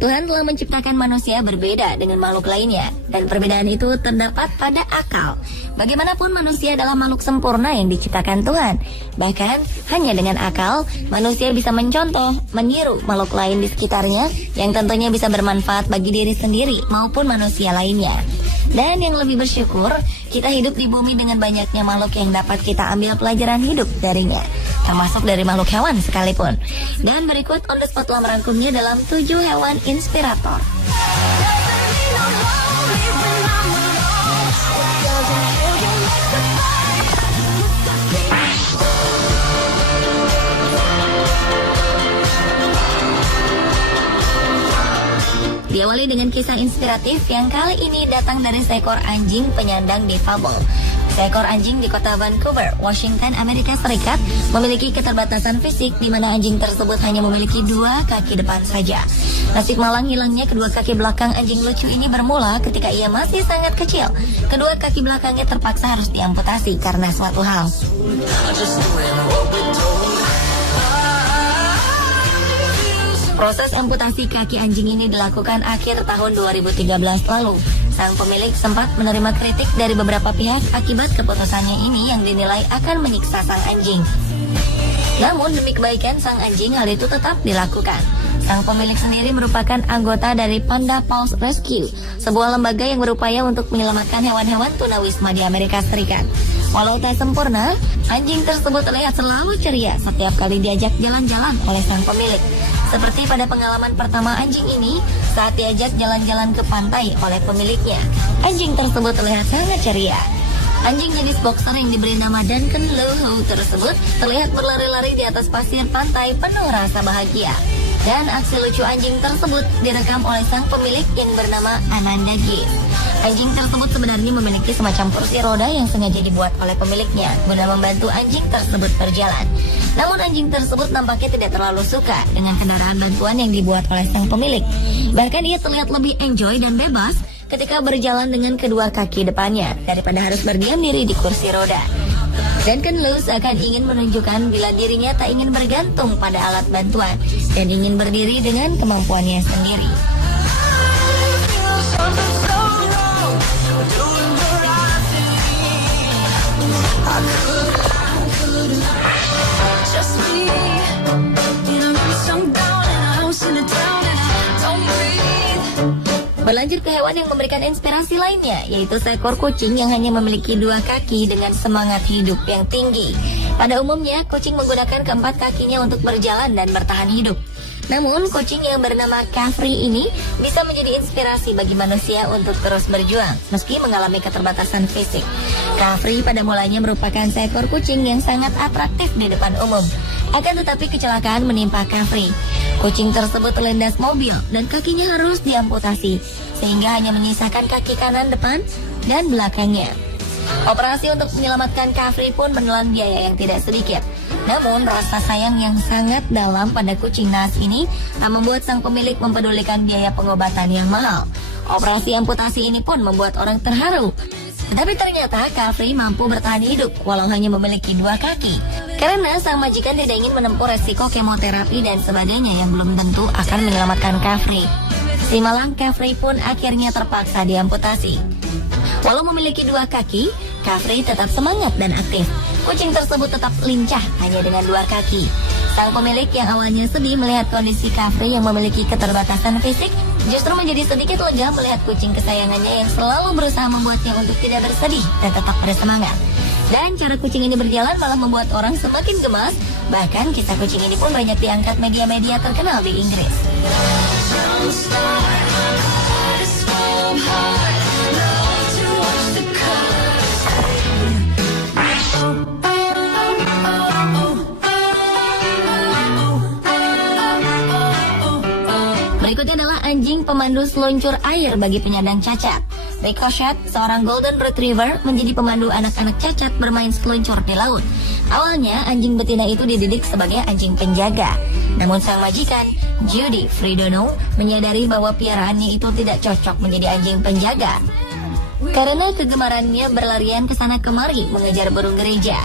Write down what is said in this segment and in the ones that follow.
Tuhan telah menciptakan manusia berbeda dengan makhluk lainnya, dan perbedaan itu terdapat pada akal. Bagaimanapun manusia adalah makhluk sempurna yang diciptakan Tuhan. Bahkan hanya dengan akal, manusia bisa mencontoh, meniru makhluk lain di sekitarnya yang tentunya bisa bermanfaat bagi diri sendiri maupun manusia lainnya. Dan yang lebih bersyukur, kita hidup di bumi dengan banyaknya makhluk yang dapat kita ambil pelajaran hidup darinya, termasuk dari makhluk hewan sekalipun. Dan berikut On The Spot telah merangkumnya dalam 7 hewan inspirator. Diawali dengan kisah inspiratif yang kali ini datang dari seekor anjing penyandang difabel. Seekor anjing di kota Vancouver, Washington, Amerika Serikat memiliki keterbatasan fisik di mana anjing tersebut hanya memiliki 2 kaki depan saja. Nasib malang hilangnya kedua kaki belakang anjing lucu ini bermula ketika ia masih sangat kecil. Kedua kaki belakangnya terpaksa harus diamputasi karena suatu hal. Proses amputasi kaki anjing ini dilakukan akhir tahun 2013 lalu. Sang pemilik sempat menerima kritik dari beberapa pihak akibat keputusannya ini yang dinilai akan menyiksa sang anjing. Namun demi kebaikan sang anjing, hal itu tetap dilakukan. Sang pemilik sendiri merupakan anggota dari Panda Paws Rescue, sebuah lembaga yang berupaya untuk menyelamatkan hewan-hewan tunawisma di Amerika Serikat. Walau tak sempurna, anjing tersebut terlihat selalu ceria setiap kali diajak jalan-jalan oleh sang pemilik. Seperti pada pengalaman pertama anjing ini saat diajak jalan-jalan ke pantai oleh pemiliknya. Anjing tersebut terlihat sangat ceria. Anjing jenis boxer yang diberi nama Duncan Loho tersebut terlihat berlari-lari di atas pasir pantai penuh rasa bahagia. Dan aksi lucu anjing tersebut direkam oleh sang pemilik yang bernama Ananda G. Anjing tersebut sebenarnya memiliki semacam kursi roda yang sengaja dibuat oleh pemiliknya guna membantu anjing tersebut berjalan. Namun anjing tersebut nampaknya tidak terlalu suka dengan kendaraan bantuan yang dibuat oleh sang pemilik. Bahkan ia terlihat lebih enjoy dan bebas ketika berjalan dengan kedua kaki depannya daripada harus berdiam diri di kursi roda. Duncan Lowe akan ingin menunjukkan bila dirinya tak ingin bergantung pada alat bantuan dan ingin berdiri dengan kemampuannya sendiri. Berlanjut ke hewan yang memberikan inspirasi lainnya, yaitu seekor kucing yang hanya memiliki 2 kaki dengan semangat hidup yang tinggi. Pada umumnya, kucing menggunakan keempat kakinya untuk berjalan dan bertahan hidup. Namun, kucing yang bernama Kafri ini bisa menjadi inspirasi bagi manusia untuk terus berjuang, meski mengalami keterbatasan fisik. Kafri pada mulanya merupakan seekor kucing yang sangat atraktif di depan umum. Akan tetapi kecelakaan menimpa Kafri. Kucing tersebut terlindas mobil dan kakinya harus diamputasi, sehingga hanya menyisakan kaki kanan depan dan belakangnya. Operasi untuk menyelamatkan Kafri pun menelan biaya yang tidak sedikit. Namun rasa sayang yang sangat dalam pada kucing naas ini tak membuat sang pemilik mempedulikan biaya pengobatan yang mahal. Operasi amputasi ini pun membuat orang terharu. Tetapi ternyata Kafri mampu bertahan hidup walau hanya memiliki 2 kaki. Karena sang majikan tidak ingin menempuh resiko kemoterapi dan sebagainya yang belum tentu akan menyelamatkan Kafri. Si malang Kafri pun akhirnya terpaksa diamputasi. Walau memiliki 2 kaki, Kafri tetap semangat dan aktif. Kucing tersebut tetap lincah hanya dengan 2 kaki. Sang pemilik yang awalnya sedih melihat kondisi Kafri yang memiliki keterbatasan fisik justru menjadi sedikit lega melihat kucing kesayangannya yang selalu berusaha membuatnya untuk tidak bersedih dan tetap bersemangat. Dan cara kucing ini berjalan malah membuat orang semakin gemas. Bahkan kisah kucing ini pun banyak diangkat media-media terkenal di Inggris. Berikutnya adalah anjing pemandu seluncur air bagi penyandang cacat. Ricochet, seorang golden retriever, menjadi pemandu anak-anak cacat bermain seluncur di laut. Awalnya, anjing betina itu dididik sebagai anjing penjaga. Namun sang majikan, Judy Fridono, menyadari bahwa piaraannya itu tidak cocok menjadi anjing penjaga. karena kegemarannya berlarian ke sana kemari mengejar burung gereja.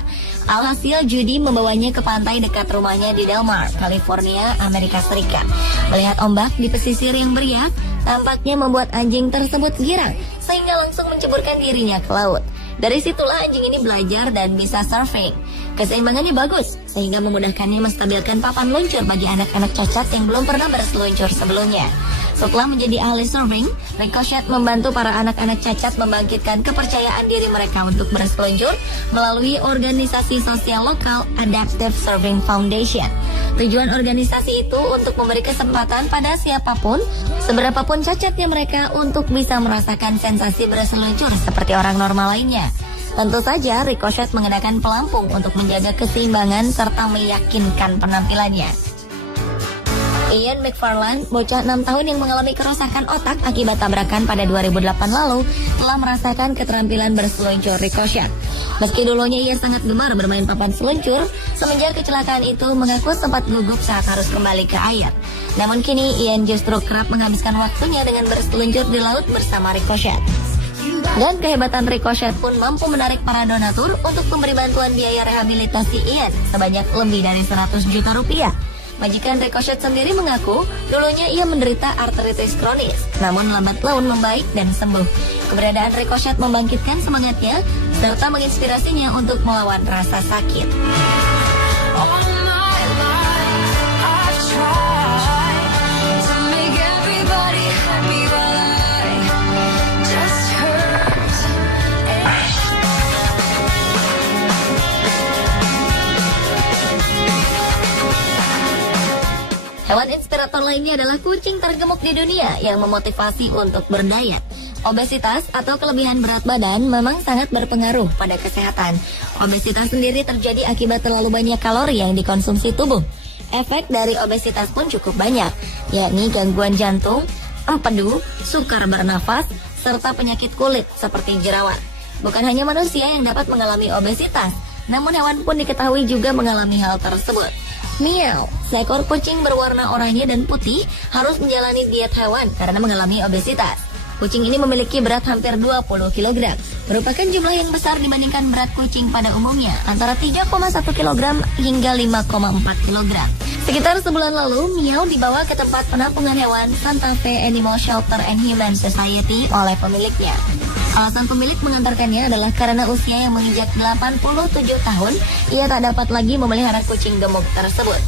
Alhasil Judy membawanya ke pantai dekat rumahnya di Del Mar, California, Amerika Serikat. Melihat ombak di pesisir yang beriak, tampaknya membuat anjing tersebut girang, sehingga langsung menceburkan dirinya ke laut. Dari situlah anjing ini belajar dan bisa surfing. Keseimbangannya bagus, sehingga memudahkannya menstabilkan papan luncur bagi anak-anak cacat yang belum pernah berseluncur sebelumnya. Setelah menjadi ahli surfing, Ricochet membantu para anak-anak cacat membangkitkan kepercayaan diri mereka untuk berseluncur melalui organisasi sosial lokal Adaptive Surfing Foundation. Tujuan organisasi itu untuk memberi kesempatan pada siapapun, seberapapun cacatnya mereka, untuk bisa merasakan sensasi berseluncur seperti orang normal lainnya. Tentu saja Ricochet mengenakan pelampung untuk menjaga keseimbangan serta meyakinkan penampilannya. Ian McFarland, bocah 6 tahun yang mengalami kerusakan otak akibat tabrakan pada 2008 lalu, telah merasakan keterampilan berseluncur Ricochet. Meski dulunya ia sangat gemar bermain papan seluncur, semenjak kecelakaan itu mengaku sempat gugup saat harus kembali ke air. Namun kini Ian justru kerap menghabiskan waktunya dengan berseluncur di laut bersama Ricochet. Dan kehebatan Ricochet pun mampu menarik para donatur untuk memberi bantuan biaya rehabilitasi Ian sebanyak lebih dari 100 juta rupiah. Majikan Ricochet sendiri mengaku dulunya ia menderita artritis kronis, namun lambat laun membaik dan sembuh. Keberadaan Ricochet membangkitkan semangatnya serta menginspirasinya untuk melawan rasa sakit. Hewan inspirator lainnya adalah kucing tergemuk di dunia yang memotivasi untuk berdayat. Obesitas atau kelebihan berat badan memang sangat berpengaruh pada kesehatan. Obesitas sendiri terjadi akibat terlalu banyak kalori yang dikonsumsi tubuh. Efek dari obesitas pun cukup banyak, yakni gangguan jantung, empedu, sukar bernafas, serta penyakit kulit seperti jerawat. Bukan hanya manusia yang dapat mengalami obesitas, namun hewan pun diketahui juga mengalami hal tersebut. Meow, seekor kucing berwarna oranye dan putih harus menjalani diet hewan karena mengalami obesitas. Kucing ini memiliki berat hampir 20 kg, merupakan jumlah yang besar dibandingkan berat kucing pada umumnya, antara 3,1 kg hingga 5,4 kg. Sekitar sebulan lalu, Meow dibawa ke tempat penampungan hewan Santa Fe Animal Shelter and Humane Society oleh pemiliknya. Alasan pemilik mengantarkannya adalah karena usia yang menginjak 87 tahun, ia tak dapat lagi memelihara kucing gemuk tersebut.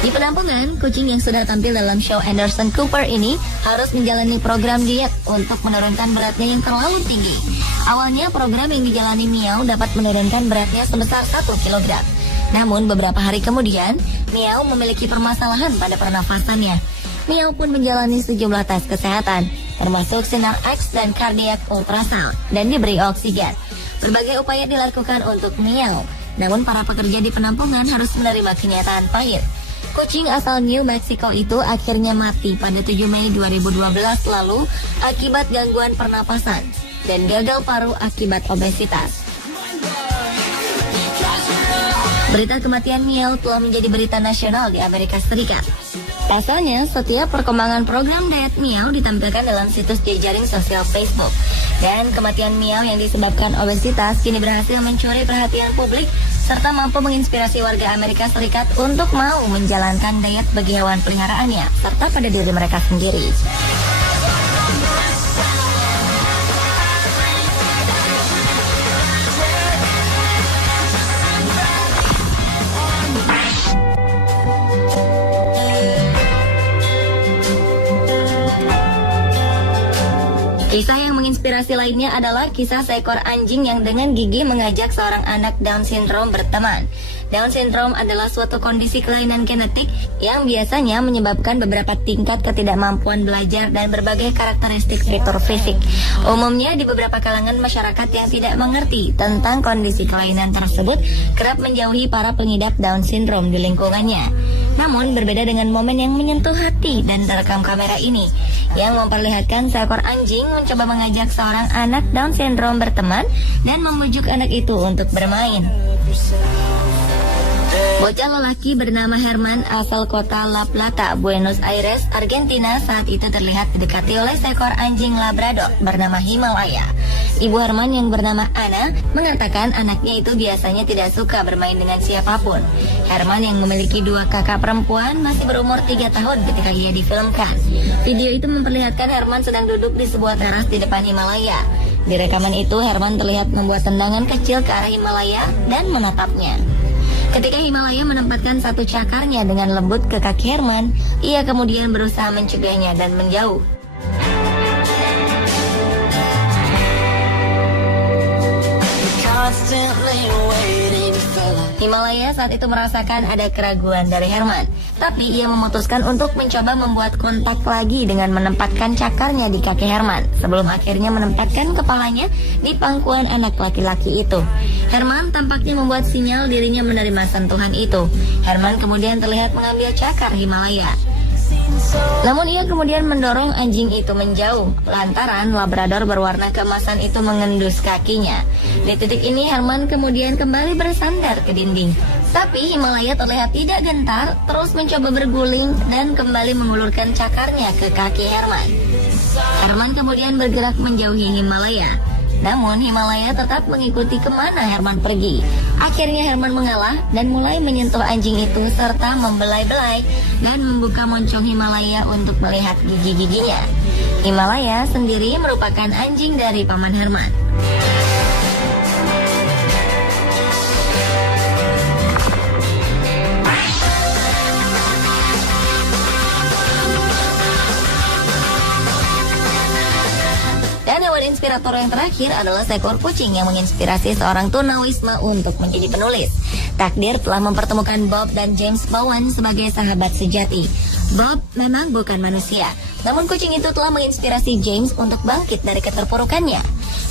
Di penampungan, kucing yang sudah tampil dalam show Anderson Cooper ini harus menjalani program diet untuk menurunkan beratnya yang terlalu tinggi. Awalnya program yang dijalani Meow dapat menurunkan beratnya sebesar 1 kg. Namun beberapa hari kemudian, Meow memiliki permasalahan pada pernafasannya. Meow pun menjalani sejumlah tes kesehatan, termasuk sinar X dan cardiac ultrasound, dan diberi oksigen. Berbagai upaya dilakukan untuk Meow, namun para pekerja di penampungan harus menerima kenyataan pahit. Kucing asal New Mexico itu akhirnya mati pada 7 Mei 2012 lalu akibat gangguan pernapasan dan gagal paru akibat obesitas. Berita kematian Meow telah menjadi berita nasional di Amerika Serikat. Pasalnya, setiap perkembangan program diet Meow ditampilkan dalam situs jejaring sosial Facebook. Dan kematian Meow yang disebabkan obesitas kini berhasil mencuri perhatian publik serta mampu menginspirasi warga Amerika Serikat untuk mau menjalankan diet bagi hewan peliharaannya serta pada diri mereka sendiri. Kisah yang menginspirasi lainnya adalah kisah seekor anjing yang dengan gigih mengajak seorang anak Down syndrome berteman. Down syndrome adalah suatu kondisi kelainan genetik yang biasanya menyebabkan beberapa tingkat ketidakmampuan belajar dan berbagai karakteristik fitur fisik. Umumnya di beberapa kalangan masyarakat yang tidak mengerti tentang kondisi kelainan tersebut kerap menjauhi para pengidap Down syndrome di lingkungannya. Namun berbeda dengan momen yang menyentuh hati dan terekam kamera ini, yang memperlihatkan seekor anjing mencoba mengajak seorang anak Down syndrome berteman dan membujuk anak itu untuk bermain. Bocah lelaki bernama Herman asal kota La Plata, Buenos Aires, Argentina saat itu terlihat didekati oleh seekor anjing Labrador bernama Himalaya. Ibu Herman yang bernama Ana mengatakan anaknya itu biasanya tidak suka bermain dengan siapapun. Herman yang memiliki 2 kakak perempuan masih berumur 3 tahun ketika ia difilmkan. Video itu memperlihatkan Herman sedang duduk di sebuah teras di depan Himalaya. Di rekaman itu Herman terlihat membuat tendangan kecil ke arah Himalaya dan menatapnya. Ketika Himalaya menempatkan satu cakarnya dengan lembut ke kaki Herman, ia kemudian berusaha mencegahnya dan menjauh. Himalaya saat itu merasakan ada keraguan dari Herman, tapi ia memutuskan untuk mencoba membuat kontak lagi dengan menempatkan cakarnya di kaki Herman, sebelum akhirnya menempatkan kepalanya di pangkuan anak laki-laki itu. Herman tampaknya membuat sinyal dirinya menerima sentuhan itu. Herman kemudian terlihat mengambil cakar Himalaya. Namun ia kemudian mendorong anjing itu menjauh, lantaran Labrador berwarna keemasan itu mengendus kakinya. Di titik ini Herman kemudian kembali bersandar ke dinding. Tapi Himalaya terlihat tidak gentar, terus mencoba berguling dan kembali mengulurkan cakarnya ke kaki Herman. Herman kemudian bergerak menjauhi Himalaya. Namun Himalaya tetap mengikuti kemana Herman pergi. Akhirnya Herman mengalah dan mulai menyentuh anjing itu serta membelai-belai dan membuka moncong Himalaya untuk melihat gigi-giginya. Himalaya sendiri merupakan anjing dari paman Herman. Dan hewan inspirator yang terakhir adalah seekor kucing yang menginspirasi seorang tunawisma untuk menjadi penulis. Takdir telah mempertemukan Bob dan James Bowen sebagai sahabat sejati. Bob memang bukan manusia, namun kucing itu telah menginspirasi James untuk bangkit dari keterpurukannya.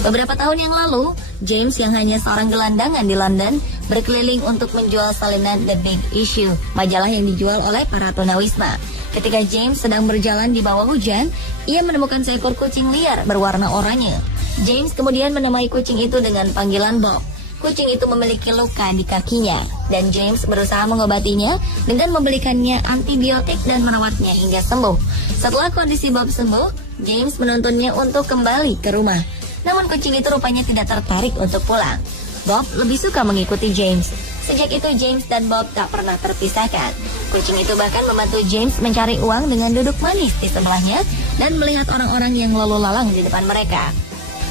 Beberapa tahun yang lalu, James yang hanya seorang gelandangan di London berkeliling untuk menjual salinan The Big Issue, majalah yang dijual oleh para tunawisma. Ketika James sedang berjalan di bawah hujan, ia menemukan seekor kucing liar berwarna oranye. James kemudian menamai kucing itu dengan panggilan Bob. Kucing itu memiliki luka di kakinya, dan James berusaha mengobatinya dengan membelikannya antibiotik dan merawatnya hingga sembuh. Setelah kondisi Bob sembuh, James menuntunnya untuk kembali ke rumah. Namun kucing itu rupanya tidak tertarik untuk pulang. Bob lebih suka mengikuti James. Sejak itu James dan Bob tak pernah terpisahkan. Kucing itu bahkan membantu James mencari uang dengan duduk manis di sebelahnya dan melihat orang-orang yang lalu lalang di depan mereka.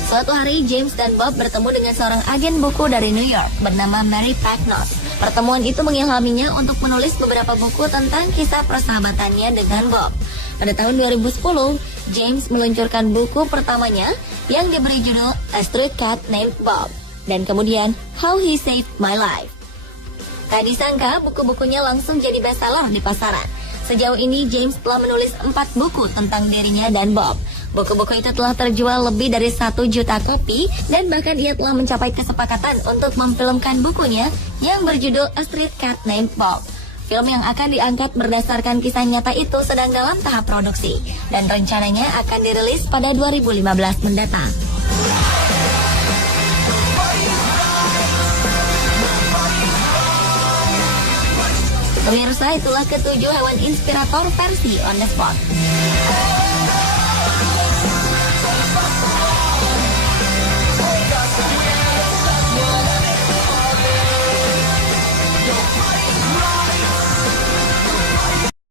Suatu hari James dan Bob bertemu dengan seorang agen buku dari New York bernama Mary Packnos. Pertemuan itu mengilhaminya untuk menulis beberapa buku tentang kisah persahabatannya dengan Bob. Pada tahun 2010, James meluncurkan buku pertamanya yang diberi judul A Street Cat Named Bob, dan kemudian How He Saved My Life. Tak disangka buku-bukunya langsung jadi bestseller di pasaran. Sejauh ini James telah menulis 4 buku tentang dirinya dan Bob. Buku-buku itu telah terjual lebih dari 1 juta kopi dan bahkan ia telah mencapai kesepakatan untuk memfilmkan bukunya yang berjudul A Street Cat Named Bob. Film yang akan diangkat berdasarkan kisah nyata itu sedang dalam tahap produksi dan rencananya akan dirilis pada 2015 mendatang. Pemirsa, itulah ke-7 hewan inspirator versi On The Spot.